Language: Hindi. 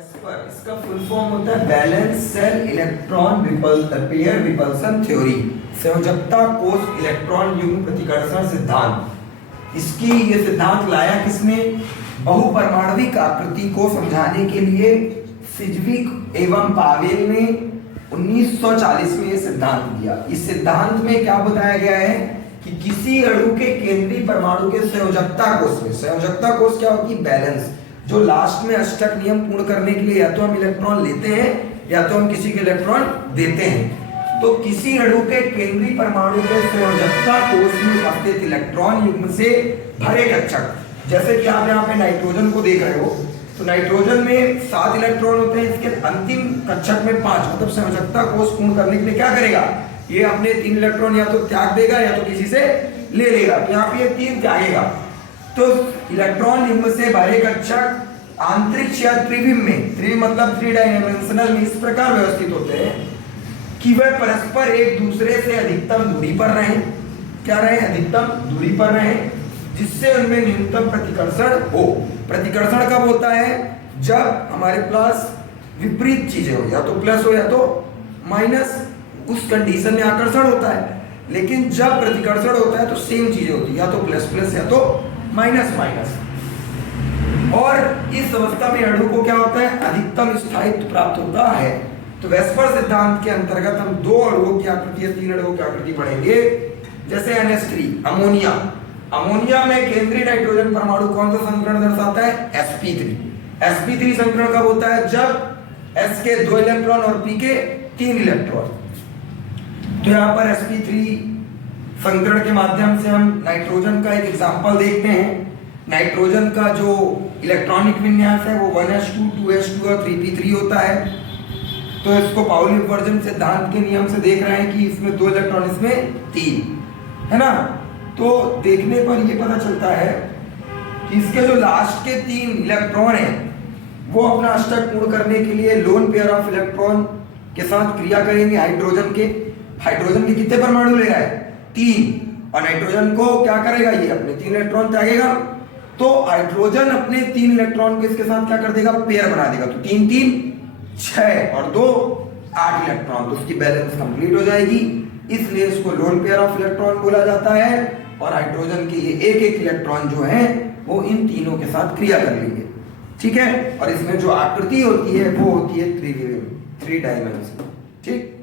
वेस्पर इसका फुल फॉर्म होता है valence shell electron pair repulsion theory, संयोजकता कोष इलेक्ट्रॉन युग्म प्रतिकर्षण सिद्धांत। इसकी ये सिद्धांत लाया किसने? बहुपरमाणविक आकृति को समझाने के लिए सिज्विक एवं पावेल ने 1940 में ये सिद्धांत दिया। इस सिद्धांत में क्या बताया गया है कि किसी अणु के केंद्रीय परमाणु के संयोजकता कोष में, संयोजकता कोष क्या होती है? बैलेंस, जो लास्ट में अष्टक नियम पूर्ण करने के लिए या तो हम इलेक्ट्रॉन लेते हैं या तो हम किसी के इलेक्ट्रॉन देते हैं। तो किसी अणु के केंद्रीय परमाणु के संयोजकता कोष में उपस्थित इलेक्ट्रॉन युग्म से भरे कक्षक, जैसे कि आप यहाँ पे नाइट्रोजन को देख रहे हो, तो नाइट्रोजन में 7 इलेक्ट्रॉन होते हैं, इसके अंतिम कक्षक में 5, मतलब संयोजकता कोष पूर्ण करने के लिए क्या करेगा? ये अपने 3 इलेक्ट्रॉन या तो त्याग देगा या तो किसी से ले लेगा। तो यहाँ पे ये 3 त्यागेगा। तो इलेक्ट्रॉन युग्म से भरे कक्षक आंतरिक या त्रिविम में, त्रिविम मतलब 3 डायमेंशनल में, इस प्रकार व्यवस्थित होते हैं कि वह परस्पर एक दूसरे से अधिकतम दूरी पर रहें। क्या रहे? अधिकतम दूरी पर रहें, जिससे उनमें न्यूनतम प्रतिकर्षण हो। प्रतिकर्षण कब होता है? जब हमारे पास विपरीत चीजें हो, या तो प्लस हो या तो माइनस, उस कंडीशन में आकर्षण होता है। लेकिन जब प्रतिकर्षण होता है तो सेम चीजें होती है, या तो प्लस प्लस या तो माइनस माइनस। और इस अवस्था में अणु को क्या होता है? अधिकतम स्थायित्व प्राप्त होता है। तो वेस्पर सिद्धांत के अंतर्गत हम 2 अणुओं की आकृति या 3 अणुओं की आकृति पढ़ेंगे। जैसे NH3 अमोनिया, अमोनिया में केंद्रीय नाइट्रोजन परमाणु कौन सा संकरण दर्शाता है? sp3। sp3 संकरण कब होता है? जब s के 2 इलेक्ट्रॉन और p के 3 इलेक्ट्रॉन। तो यहाँ पर sp3 संकरण के माध्यम से हम नाइट्रोजन का एक एग्जांपल देखते हैं। नाइट्रोजन का जो इलेक्ट्रॉनिक विन्यास है वो 1s2 2s2 और 3p3 होता है। तो इसको पाउली अपवर्जन सिद्धांत के नियम से देख रहे हैं कि इसमें 2 इलेक्ट्रॉन, इसमें 3, है ना। तो देखने पर ये पता चलता है कि इसके जो लास्ट के 3 इलेक्ट्रॉन हैं वो अपना अष्टक पूर्ण करने के लिए लोन पेयर ऑफ इलेक्ट्रॉन के साथ क्रिया करेंगे हाइड्रोजन के। हाइड्रोजन के कितने परमाणु ले रहा है? 3। और नाइट्रोजन को क्या करेगा? ये अपने 3 इलेक्ट्रॉन त्यागेगा। तो हाइड्रोजन अपने 3 इलेक्ट्रॉन के इसके साथ क्या कर देगा? पेयर बना देगा। तो 3 3 6 और 2 8 इलेक्ट्रॉन, तो उसकी बैलेंस कंप्लीट हो जाएगी। इसलिए इसको लोन पेयर ऑफ इलेक्ट्रॉन बोला जाता है। और हाइड्रोजन के ये एक एक इलेक्ट्रॉन जो है वो इन तीनों के साथ क्रिया कर लेंगे, ठीक है। और इसमें जो आकृति होती है वो होती है 3 डायमेंशनल, ठीक।